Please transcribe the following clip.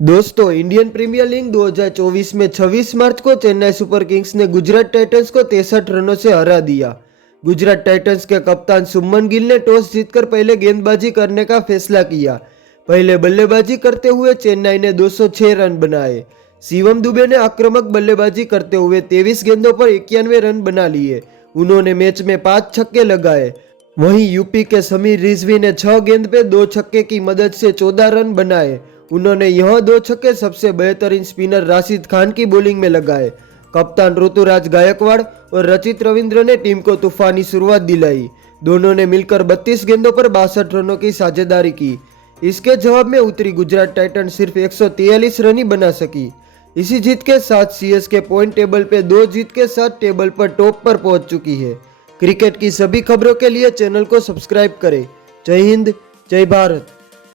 दोस्तों, Indian premiere league 2024 में 26 मार्च को चेन्नई सुपर किंग्स ने गुजरात टाइटंस को 63 रनों से हरा दिया। गुजरात टाइटंस के कप्तान शुभमन गिल ने टॉस जीतकर पहले गेंदबाजी करने का फैसला किया। पहले बल्लेबाजी करते हुए चेन्नई ने 206 रन बनाए। शिवम दुबे ने आक्रामक बल्लेबाजी करते हुए 23 गेंदों पर 91 रन बना लिए। उन्होंने मैच में 5 छक्के लगाए। वहीं यूपी के समीर रिजवी ने 6 गेंद पे 2 छक्के की मदद से 14 रन बनाए। उन्होंने यह 2 छक्के सबसे बेहतरीन स्पिनर राशिद खान की बॉलिंग में लगाए। कप्तान ऋतुराज गायकवाड़ और रचित रविंद्र ने टीम को तूफानी शुरुआत दिलाई। दोनों ने मिलकर 32 गेंदों पर 62 रनों की साझेदारी की। इसके जवाब में उतरी गुजरात टाइटंस सिर्फ 143 रन ही बना सकी। इसी जीत के साथ सीएसके पॉइंट टेबल पे 2 जीत के साथ टेबल पर टॉप पर पहुंच चुकी है। क्रिकेट की सभी खबरों के लिए चैनल को सब्सक्राइब करें। जय हिंद, जय भारत।